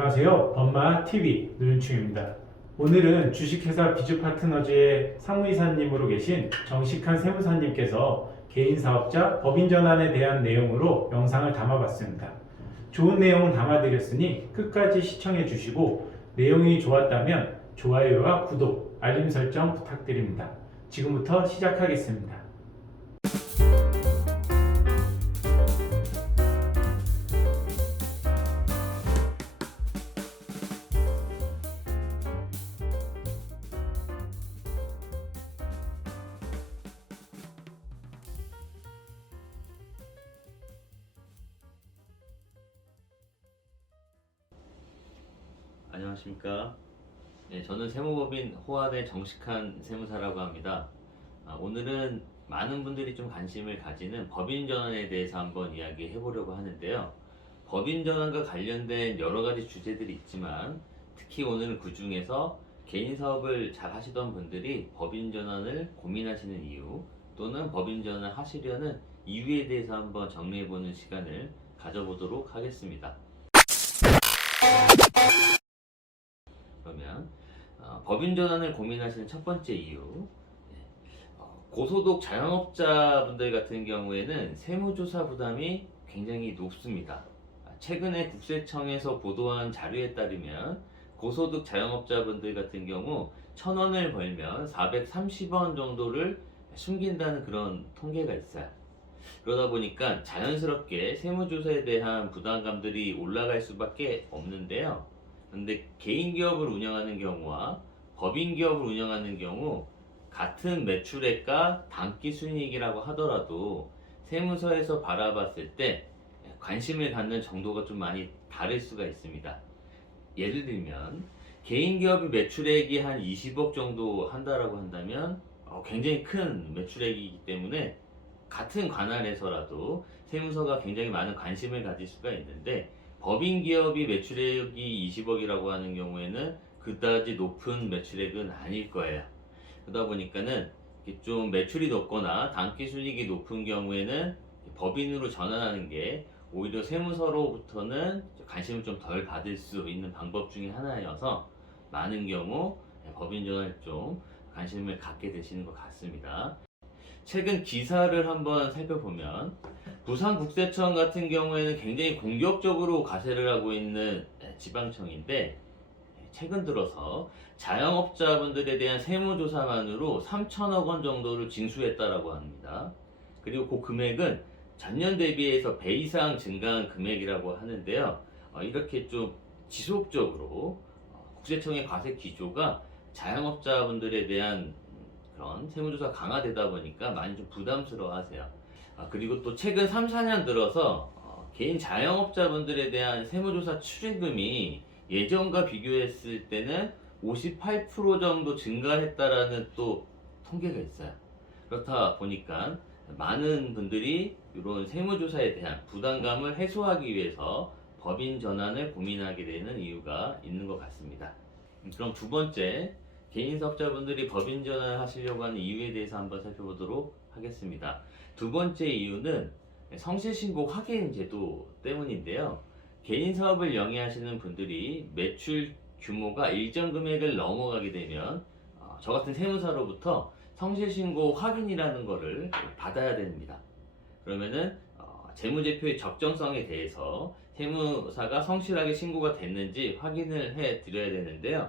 안녕하세요. 범마TV 노윤충입니다. 오늘은 주식회사 비주파트너즈의 상무이사님으로 계신 정식한 세무사님께서 개인사업자 법인전환에 대한 내용으로 영상을 담아봤습니다. 좋은 내용은 담아드렸으니 끝까지 시청해 주시고 내용이 좋았다면 좋아요와 구독, 알림 설정 부탁드립니다. 지금부터 시작하겠습니다. 안녕하십니까. 네, 저는 세무법인 호환의 정식한 세무사라고 합니다. 오늘은 많은 분들이 좀 관심을 가지는 법인전환에 대해서 한번 이야기해 보려고 하는데요. 법인전환과 관련된 여러 가지 주제들이 있지만 특히 오늘은 그 중에서 개인 사업을 잘 하시던 분들이 법인전환을 고민하시는 이유 또는 법인전환을 하시려는 이유에 대해서 한번 정리해 보는 시간을 가져보도록 하겠습니다. 그러면 법인 전환을 고민하시는 첫 번째 이유, 고소득 자영업자분들 같은 경우에는 세무조사 부담이 굉장히 높습니다. 최근에 국세청에서 보도한 자료에 따르면 고소득 자영업자분들 같은 경우 1,000원을 벌면 430원 정도를 숨긴다는 그런 통계가 있어요. 그러다 보니까 자연스럽게 세무조사에 대한 부담감들이 올라갈 수밖에 없는데요. 근데 개인 기업을 운영하는 경우와 법인 기업을 운영하는 경우 같은 매출액과 단기 순이익이라고 하더라도 세무서에서 바라봤을 때 관심을 갖는 정도가 좀 많이 다를 수가 있습니다. 예를 들면 개인 기업이 매출액이 한 20억 정도 한다라고 한다면 굉장히 큰 매출액이기 때문에 같은 관할에서라도 세무서가 굉장히 많은 관심을 가질 수가 있는데 법인 기업이 매출액이 20억이라고 하는 경우에는 그다지 높은 매출액은 아닐 거예요. 그러다 보니까는 좀 매출이 높거나 단기 순이익이 높은 경우에는 법인으로 전환하는 게 오히려 세무서로부터는 관심을 좀 덜 받을 수 있는 방법 중에 하나여서 많은 경우 법인 전환에 좀 관심을 갖게 되시는 것 같습니다. 최근 기사를 한번 살펴보면 부산국세청 같은 경우에는 굉장히 공격적으로 가세를 하고 있는 지방청인데 최근 들어서 자영업자분들에 대한 세무조사만으로 3천억 원 정도를 징수했다라고 합니다. 그리고 그 금액은 전년 대비해서 배 이상 증가한 금액이라고 하는데요. 이렇게 좀 지속적으로 국세청의 과세 기조가 자영업자분들에 대한 그런 세무조사 강화되다 보니까 많이 좀 부담스러워 하세요. 그리고 또 최근 3, 4년 들어서 개인 자영업자분들에 대한 세무조사 추리금이 예전과 비교했을 때는 58% 정도 증가했다라는 또 통계가 있어요. 그렇다 보니까 많은 분들이 이런 세무조사에 대한 부담감을 해소하기 위해서 법인 전환을 고민하게 되는 이유가 있는 것 같습니다. 그럼 두 번째, 개인 사업자분들이 법인 전환을 하시려고 하는 이유에 대해서 한번 살펴보도록 하겠습니다. 두 번째 이유는 성실신고 확인 제도 때문인데요. 개인 사업을 영위하시는 분들이 매출 규모가 일정 금액을 넘어가게 되면 저 같은 세무사로부터 성실신고 확인이라는 거를 받아야 됩니다. 그러면은 재무제표의 적정성에 대해서 세무사가 성실하게 신고가 됐는지 확인을 해 드려야 되는데요.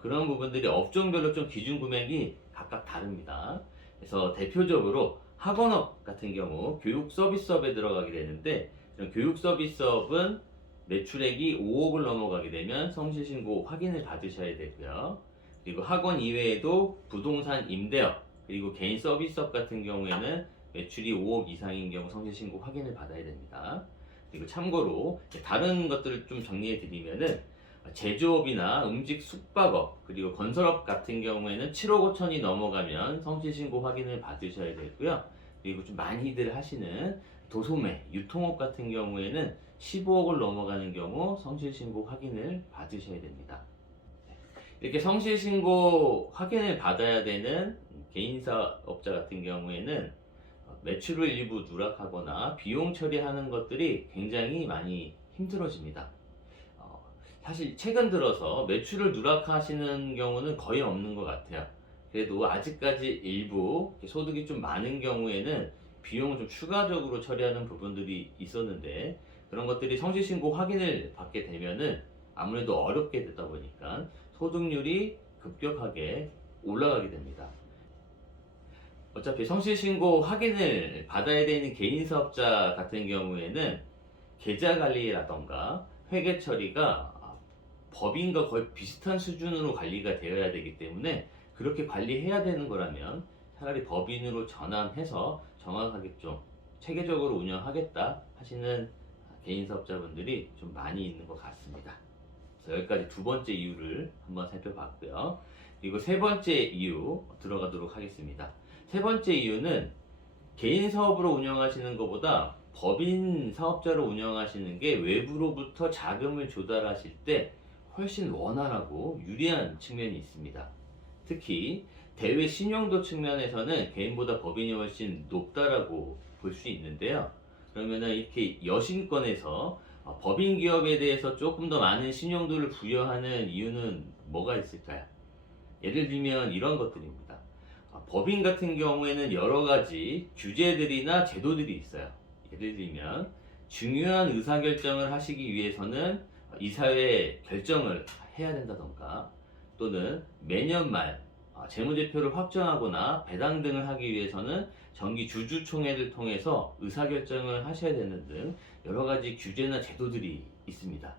그런 부분들이 업종별로 좀 기준 금액이 각각 다릅니다. 그래서 대표적으로 학원업 같은 경우 교육 서비스업에 들어가게 되는데 교육 서비스업은 매출액이 5억을 넘어가게 되면 성실신고 확인을 받으셔야 되고요. 그리고 학원 이외에도 부동산 임대업 그리고 개인 서비스업 같은 경우에는 매출이 5억 이상인 경우 성실신고 확인을 받아야 됩니다. 그리고 참고로 다른 것들을 좀 정리해 드리면은 제조업이나 음식 숙박업 그리고 건설업 같은 경우에는 7억 5천이 넘어가면 성실신고 확인을 받으셔야 되고요. 그리고 좀 많이들 하시는 도소매, 유통업 같은 경우에는 15억을 넘어가는 경우 성실신고 확인을 받으셔야 됩니다. 이렇게 성실신고 확인을 받아야 되는 개인사업자 같은 경우에는 매출을 일부 누락하거나 비용 처리하는 것들이 굉장히 많이 힘들어집니다. 사실 최근 들어서 매출을 누락하시는 경우는 거의 없는 것 같아요. 그래도 아직까지 일부 소득이 좀 많은 경우에는 비용을 좀 추가적으로 처리하는 부분들이 있었는데, 그런 것들이 성실신고 확인을 받게 되면은 아무래도 어렵게 되다 보니까 소득률이 급격하게 올라가게 됩니다. 어차피 성실신고 확인을 받아야 되는 개인 사업자 같은 경우에는 계좌 관리라던가 회계 처리가 법인과 거의 비슷한 수준으로 관리가 되어야 되기 때문에, 그렇게 관리해야 되는 거라면 차라리 법인으로 전환해서 정확하게 좀 체계적으로 운영하겠다 하시는 개인 사업자분들이 좀 많이 있는 것 같습니다. 그래서 여기까지 두 번째 이유를 한번 살펴봤고요. 그리고 세 번째 이유 들어가도록 하겠습니다. 세 번째 이유는 개인 사업으로 운영하시는 것보다 법인 사업자로 운영하시는 게 외부로부터 자금을 조달하실 때 훨씬 원활하고 유리한 측면이 있습니다. 특히 대외 신용도 측면에서는 개인보다 법인이 훨씬 높다라고 볼 수 있는데요. 그러면은 이렇게 여신권에서 법인 기업에 대해서 조금 더 많은 신용도를 부여하는 이유는 뭐가 있을까요? 예를 들면 이런 것들입니다. 법인 같은 경우에는 여러 가지 규제들이나 제도들이 있어요. 예를 들면 중요한 의사결정을 하시기 위해서는 이사회 결정을 해야 된다던가, 또는 매년 말 재무제표를 확정하거나 배당 등을 하기 위해서는 정기 주주총회를 통해서 의사결정을 하셔야 되는 등 여러 가지 규제나 제도들이 있습니다.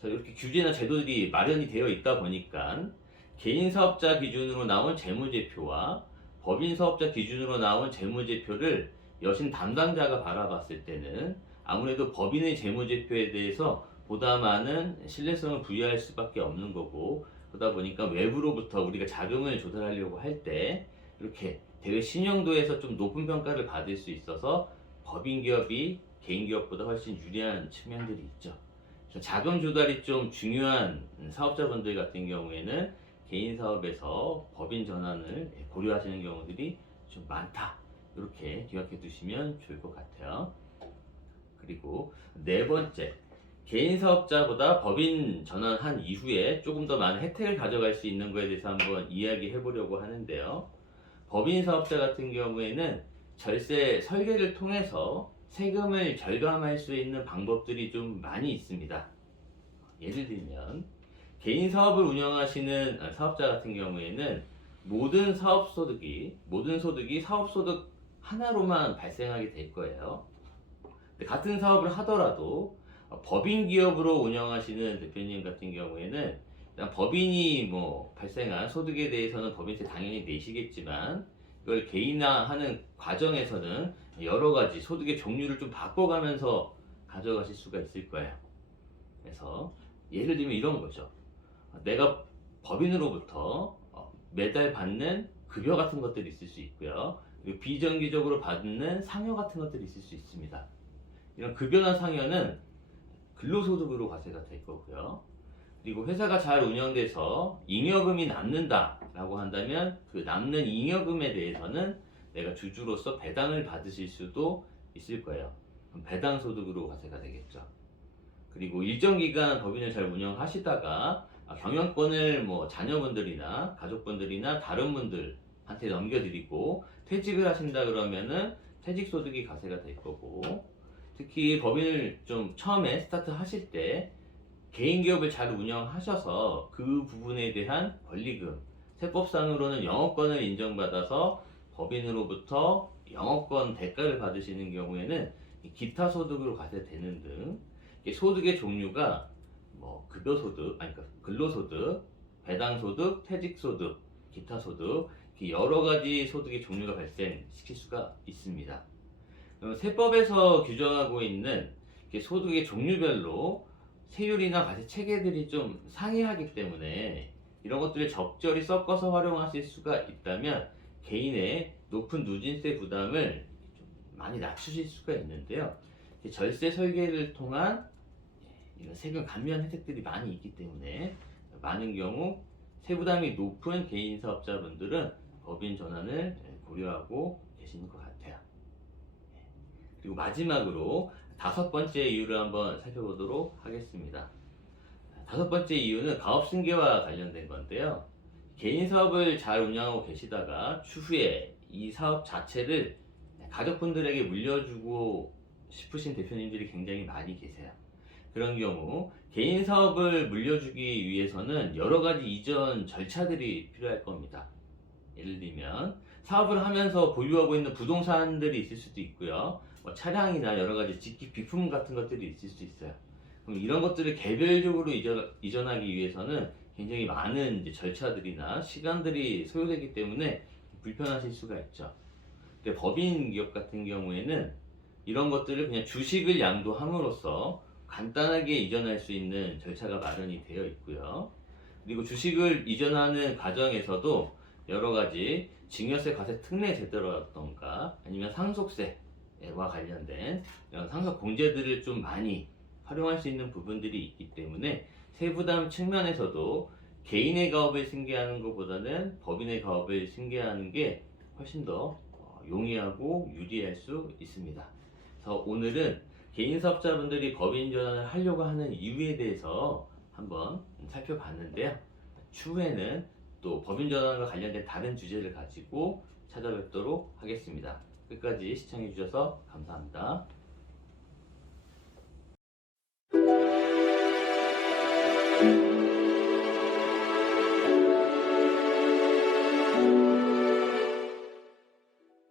그래서 이렇게 규제나 제도들이 마련이 되어 있다 보니까 개인 사업자 기준으로 나온 재무제표와 법인 사업자 기준으로 나온 재무제표를 여신 담당자가 바라봤을 때는 아무래도 법인의 재무제표에 대해서 보다 많은 신뢰성을 부여할 수밖에 없는 거고, 그러다 보니까 외부로부터 우리가 자금을 조달하려고 할 때 이렇게 대외 신용도에서 좀 높은 평가를 받을 수 있어서 법인 기업이 개인 기업보다 훨씬 유리한 측면들이 있죠. 그래서 자금 조달이 좀 중요한 사업자분들 같은 경우에는 개인 사업에서 법인 전환을 고려하시는 경우들이 좀 많다, 이렇게 기억해 두시면 좋을 것 같아요. 그리고 네 번째, 개인 사업자보다 법인 전환한 이후에 조금 더 많은 혜택을 가져갈 수 있는 거에 대해서 한번 이야기해 보려고 하는데요. 법인 사업자 같은 경우에는 절세 설계를 통해서 세금을 절감할 수 있는 방법들이 좀 많이 있습니다. 예를 들면 개인 사업을 운영하시는 사업자 같은 경우에는 모든 소득이 사업소득 하나로만 발생하게 될 거예요. 같은 사업을 하더라도 법인 기업으로 운영하시는 대표님 같은 경우에는 그냥 법인이 발생한 소득에 대해서는 법인세 당연히 내시겠지만, 이걸 개인화하는 과정에서는 여러 가지 소득의 종류를 좀 바꿔가면서 가져가실 수가 있을 거예요. 그래서 예를 들면 이런 거죠. 내가 법인으로부터 매달 받는 급여 같은 것들이 있을 수 있고요. 그리고 비정기적으로 받는 상여 같은 것들이 있을 수 있습니다. 이런 급여나 상여는 근로소득으로 과세가 될 거고요. 그리고 회사가 잘 운영돼서 잉여금이 남는다라고 한다면 그 남는 잉여금에 대해서는 내가 주주로서 배당을 받으실 수도 있을 거예요. 그럼 배당소득으로 과세가 되겠죠. 그리고 일정 기간 법인을 잘 운영하시다가 경영권을 자녀분들이나 가족분들이나 다른 분들한테 넘겨드리고 퇴직을 하신다 그러면은 퇴직소득이 과세가 될 거고, 특히 법인을 좀 처음에 스타트 하실 때 개인 기업을 잘 운영하셔서 그 부분에 대한 권리금, 세법상으로는 영업권을 인정받아서 법인으로부터 영업권 대가를 받으시는 경우에는 기타 소득으로 과세되는 등 소득의 종류가 급여소득, 그러니까 근로소득, 배당소득, 퇴직소득, 기타소득, 여러 가지 소득의 종류가 발생시킬 수가 있습니다. 그럼 세법에서 규정하고 있는 소득의 종류별로 세율이나 과세 체계들이 좀 상이하기 때문에 이런 것들을 적절히 섞어서 활용하실 수가 있다면 개인의 높은 누진세 부담을 좀 많이 낮추실 수가 있는데요. 절세 설계를 통한 이런 세금 감면 혜택들이 많이 있기 때문에 많은 경우 세부담이 높은 개인 사업자분들은 법인 전환을 고려하고 계시는 것 같아요. 그리고 마지막으로 다섯 번째 이유를 한번 살펴보도록 하겠습니다. 다섯 번째 이유는 가업 승계와 관련된 건데요. 개인 사업을 잘 운영하고 계시다가 추후에 이 사업 자체를 가족분들에게 물려주고 싶으신 대표님들이 굉장히 많이 계세요. 그런 경우 개인 사업을 물려주기 위해서는 여러 가지 이전 절차들이 필요할 겁니다. 예를 들면 사업을 하면서 보유하고 있는 부동산들이 있을 수도 있고요. 뭐 차량이나 여러 가지 직기 비품 같은 것들이 있을 수 있어요. 그럼 이런 것들을 개별적으로 이전하기 위해서는 굉장히 많은 이제 절차들이나 시간들이 소요되기 때문에 불편하실 수가 있죠. 근데 법인 기업 같은 경우에는 이런 것들을 그냥 주식을 양도함으로써 간단하게 이전할 수 있는 절차가 마련이 되어 있고요. 그리고 주식을 이전하는 과정에서도 여러 가지 증여세 과세 특례 제도라던가 아니면 상속세와 관련된 이런 상속 공제들을 좀 많이 활용할 수 있는 부분들이 있기 때문에 세부담 측면에서도 개인의 가업을 승계하는 것보다는 법인의 가업을 승계하는 게 훨씬 더 용이하고 유리할 수 있습니다. 그래서 오늘은 개인 사업자분들이 법인 전환을 하려고 하는 이유에 대해서 한번 살펴봤는데요. 추후에는 또 법인 전환과 관련된 다른 주제를 가지고 찾아뵙도록 하겠습니다. 끝까지 시청해 주셔서 감사합니다.